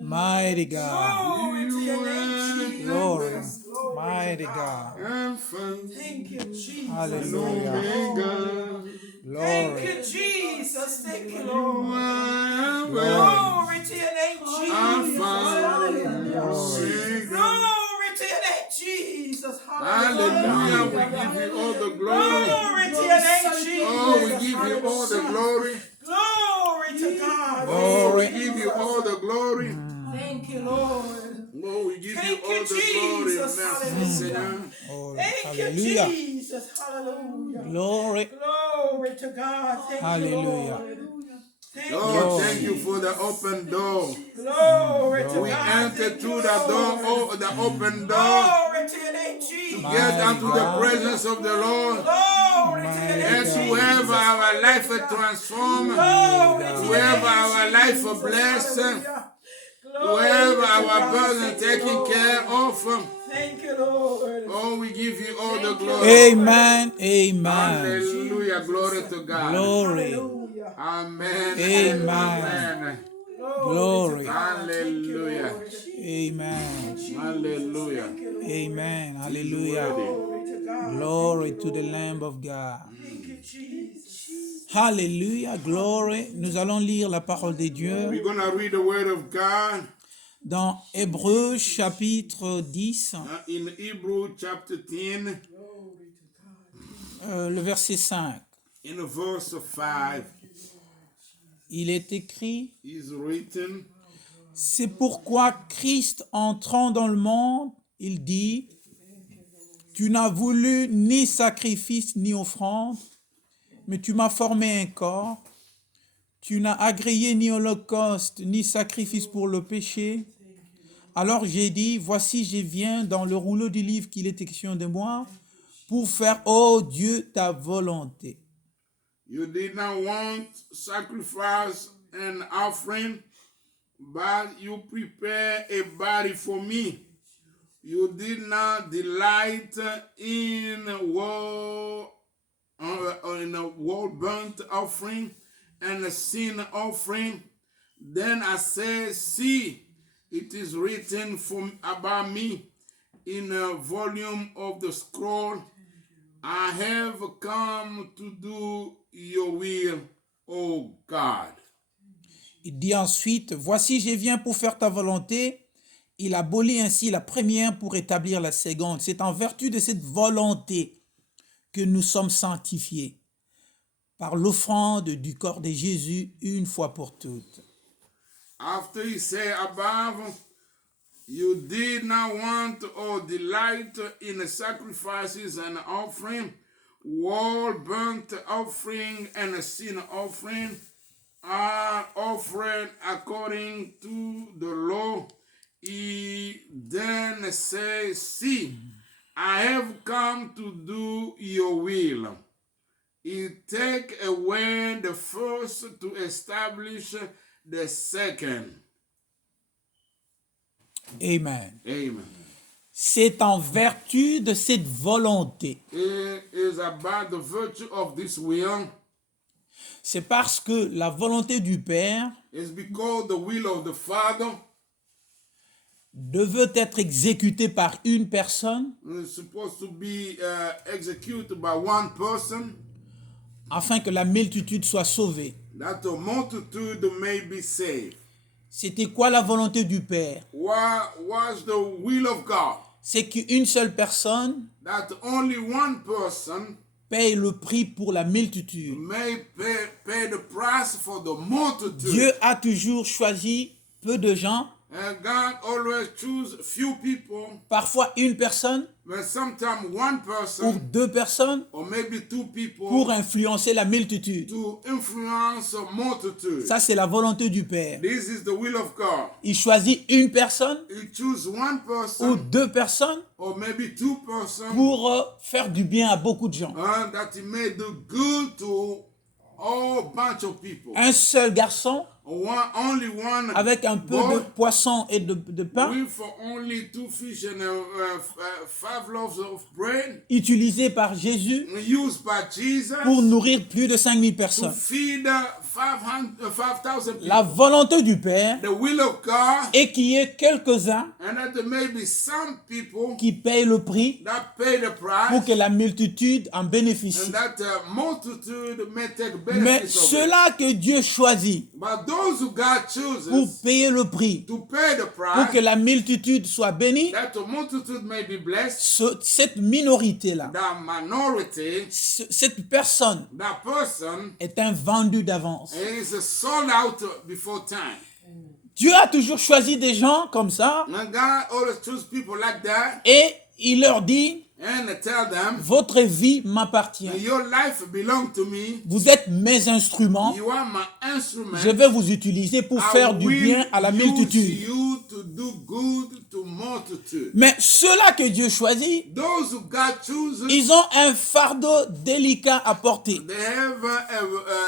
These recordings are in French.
Mighty God. Glory to your name, Jesus. Glory. Glory Mighty to God. Alpha Thank you, Jesus. Hallelujah. Omega. Thank Glory. you, Jesus. Thank you, You Lord. are Glory. Glory to your name, Jesus. Alpha Hallelujah. Glory. Glory to your name, Jesus. Hallelujah. We give you all the glory. Glory to your name, Jesus. Oh, we give you all the glory. Glory to God. Glory. We give you all the glory. Thank you, Lord. Oh, we give you Thank all you, the glory. Jesus. Merci, Hallelujah. Seigneur. Oh, Thank you, hallelujah. Jesus. Hallelujah. Glory. Glory to God. Thank Hallelujah. you, Lord. Thank Lord, you, thank you for the open door. Glory to We God. enter Thank through you, the door, Lord. oh, the open door, Glory to your name, Jesus. get Mighty unto the God. presence of the Lord. Glory to your name, And Mighty God. whoever Jesus. our life Hallelujah. transformed, Glory to your whoever name, our life Jesus. blessed, Hallelujah. whoever Glory to our God. burden Thank you, taken Lord. care of, Thank you, Lord. oh, we give you all the Thank you, glory. Amen. Amen. Hallelujah. Glory to God. Glory. Hallelujah. Amen and Amen. amen. Glory. To God. Thank you, Hallelujah. Lord. Amen. Hallelujah. Thank you, Lord. Amen. He's Hallelujah. worthy. Glory to God. Glory Thank to you, the Lord. Lamb of God. Thank you, Jesus. Hallelujah. Glory. Nous allons lire la parole de We're Dieu going to read the word of God dans Hébreux chapitre 10, in Hebrew chapter 10, le verset 5. in verse 5. Il est écrit: Is written, c'est pourquoi Christ entrant dans le monde, il dit: tu n'as voulu ni sacrifice ni offrande, mais tu m'as formé un corps. Tu n'as agréé ni holocauste ni sacrifice pour le péché. Alors j'ai dit: voici, je viens dans le rouleau du livre qu'il est question de moi, pour faire, ô Dieu, ta volonté. you did not want sacrifice and offering, but you prepare a body for me. You did not delight in a whole burnt offering and a sin offering. Then I said, see, it is written about me in a volume of the scroll. I have come to do your will, O God. Il dit ensuite: voici, je viens pour faire ta volonté. Il abolit ainsi la première pour établir la seconde. C'est en vertu de cette volonté que nous sommes sanctifiés par l'offrande du corps de Jésus une fois pour toutes. After he said above, you did not want or delight in the sacrifices and offering, whole burnt offering and a sin offering are offered according to the law. He then says, see, I have come to do your will. He take away the first to establish the second. Amen. Amen. C'est en vertu de cette volonté. It is about the virtue of this will. C'est parce que la volonté du Père It's because the will of the Father devait être exécutée par une personne is supposed to be executed by one person, afin que la multitude soit sauvée. that the multitude may be saved. C'était quoi la volonté du Père? What was the will of God? C'est qu'une seule personne That only one person paye le prix pour la multitude. may pay the price for the multitude. Dieu a toujours choisi peu de gens, And God always choose few people, parfois une personne but sometimes one ou person deux personnes or maybe two people pour influencer la multitude. to influence a multitude. Ça, c'est la volonté du Père. This is the will of God. Il choisit une personne He choose one ou person deux personnes or maybe two persons pour faire du bien à beaucoup de gens. that he may do good to all bunch of people. Un seul garçon Only one avec un peu boy de poisson et de pain, with only 2 fish and 5 loaves of bread, utilisé par Jésus used by Jesus pour nourrir plus de 5000 to personnes. feed 5,000 people. La volonté du Père The will of God, est qu'il y ait quelques-uns and that there may be some people qui payent le prix that pay the pour price, que la multitude en bénéficie. and that multitude may take Mais benefits of it. ceux-là que Dieu choisit But those who God pour chooses payer le prix, to pay the pour que price, la multitude soit bénie, that the multitude may be blessed, cette minorité-là, that minority, cette personne that person est un vendu d'avance. is sold out before time. Dieu a toujours choisi des gens comme ça And God always chooses people like that et il leur dit, and tell them, votre vie m'appartient. your life belongs to me. Vous êtes mes instruments. You are my instrument. Je vais vous utiliser pour faire du bien à la multitude. You to do good to multitude. Mais ceux-là que Dieu choisit, Those who God chooses, ils ont un fardeau délicat à porter. they have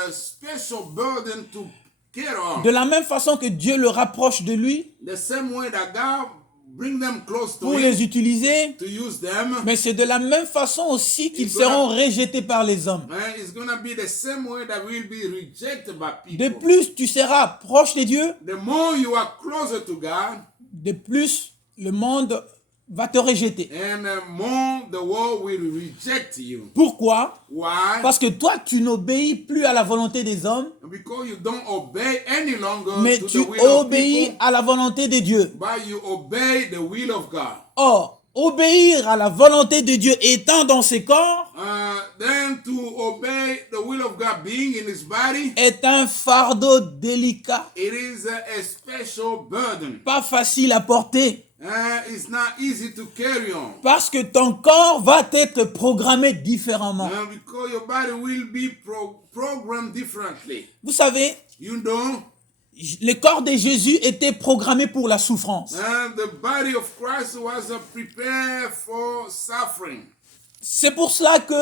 a special burden to care of. De la même façon que Dieu le rapproche de lui The same way that God bring them close to pour Him, les utiliser, to use them, mais c'est de la même façon aussi qu'ils It's gonna- seront rejetés par les hommes. and it's going to be the same way that we'll be rejected by De people. plus, tu seras proche de Dieu, The more you are closer to God, de plus le monde va te rejeter. and more the world will reject you. Pourquoi? Why? Parce que toi, tu n'obéis plus à la volonté des hommes, Because you don't obey any longer mais to tu the will of obéis people, à la volonté de Dieu. but you obey the will of God. Or, obéir à la volonté de Dieu étant dans ses corps Then to obey the will of God being in his body, est un fardeau délicat, it is a special burden. pas facile à porter, It's not easy to carry on. parce que ton corps va être programmé différemment. Because your body will be programmed differently. Vous savez, You know, le corps de Jésus était programmé pour la souffrance. the body of Christ was prepared for suffering. C'est pour cela que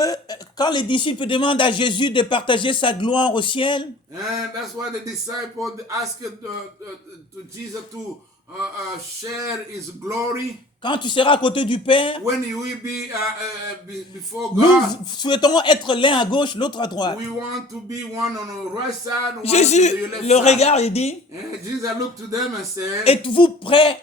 quand les disciples demandent à Jésus de partager sa gloire au ciel, And that's why the disciples asked to Jesus to share his glory. quand tu seras à côté du Père, When you will be before nous God, souhaitons être l'un à gauche, l'autre à droite. we want to be one on the right side, one Jésus to the left le side. regarde et dit, And Jesus looked to them and said, êtes-vous prêts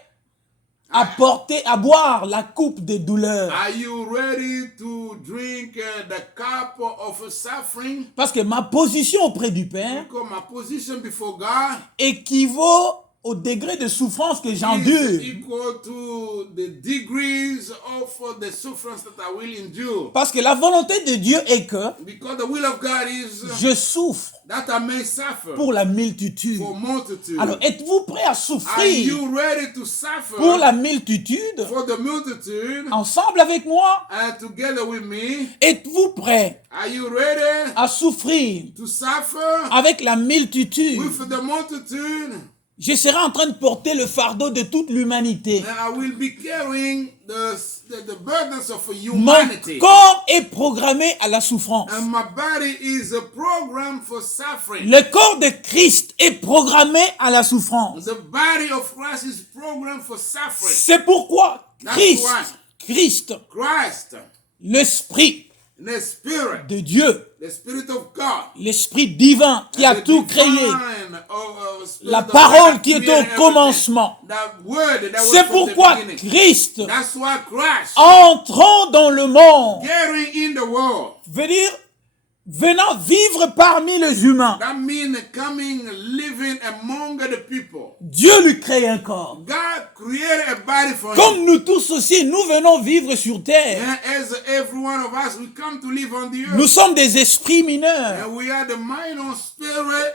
à porter, à boire la coupe des douleurs? are you ready to drink the cup of suffering? Parce que ma position auprès du Père Because my position before God équivaut au degré de souffrance que is j'endure. equal to the degrees of the sufferance that I will endure. Parce que la volonté de Dieu est que Because the will of God is je souffre that I may suffer pour la multitude. for multitude. Alors, êtes-vous prêts à Are souffrir you ready to suffer pour la multitude for the multitude ensemble avec moi? and together with me? Êtes-vous prêts Are you ready à souffrir to suffer avec la multitude? with the multitude? Je serai en train de porter le fardeau de toute l'humanité. And I will be carrying the burdens of Mon humanity. corps est programmé à la souffrance. And my body is a program for suffering. Le corps de Christ est programmé à la souffrance. The body of Christ is programmed for suffering. C'est pourquoi Christ, Christ, l'Esprit the Spirit, de Dieu, the Spirit of God, l'Esprit divin qui a the tout créé, divine, Spirit la of God parole that qui est created au everything. commencement. That word that was C'est from the pourquoi beginning. Christ, That's why Christ, entrant dans le monde, carrying in the world, veut dire venant vivre parmi les humains. that means coming, living among the people. Dieu lui crée un corps. God created a body for him. Comme nous tous aussi, nous venons vivre sur terre. And as every one of us, we come to live on the earth. Nous sommes des esprits mineurs, And we are the minor spirit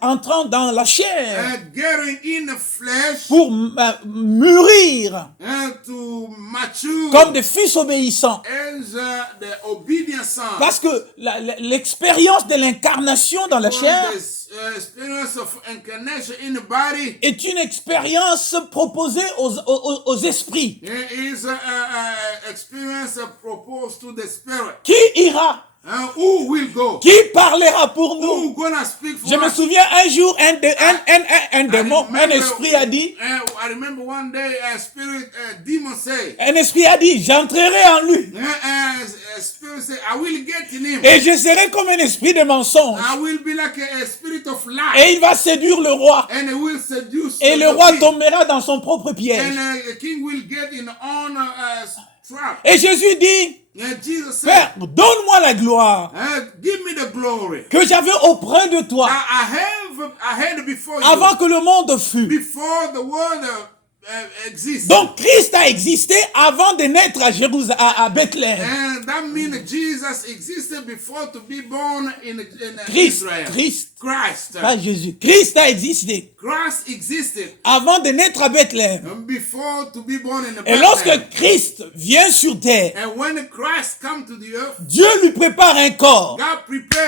entrant dans la chair and getting in the flesh pour mûrir and to mature comme des fils obéissants. as the obedient son. Parce que l'expérience de l'incarnation dans la chair This experience of incarnation in the body est une expérience proposée aux esprits. is an experience proposed to the spirit. Qui ira And who will go? Qui parlera pour nous? Who gonna speak for Je me us? souviens un jour, un démon, un remember- esprit a dit, I remember one day a spirit, a demon say, un esprit a dit, j'entrerai en lui. a spirit say, I will get in him. Et je serai comme un esprit de mensonge. I will be like a spirit of Et lie. il va séduire le roi. And he will seduce Et le the roi king. tombera dans son propre piège. And the king will get in on trap. Et Jésus dit, And Jesus said, Père, donne-moi la gloire give me the glory. que j'avais auprès de toi I had before you. avant que le monde fût. Before the world exists. Donc Christ a existé avant de naître à Jérusalem, à Bethléem. And that means Jesus existed before to be born in Christ, Israel. Christ, pas Jésus. Christ a existé Christ existed avant de naître à Bethléem. before to be born in the Et lorsque Christ vient sur terre, And when Christ come to the earth, Dieu lui prépare un corps. God prepared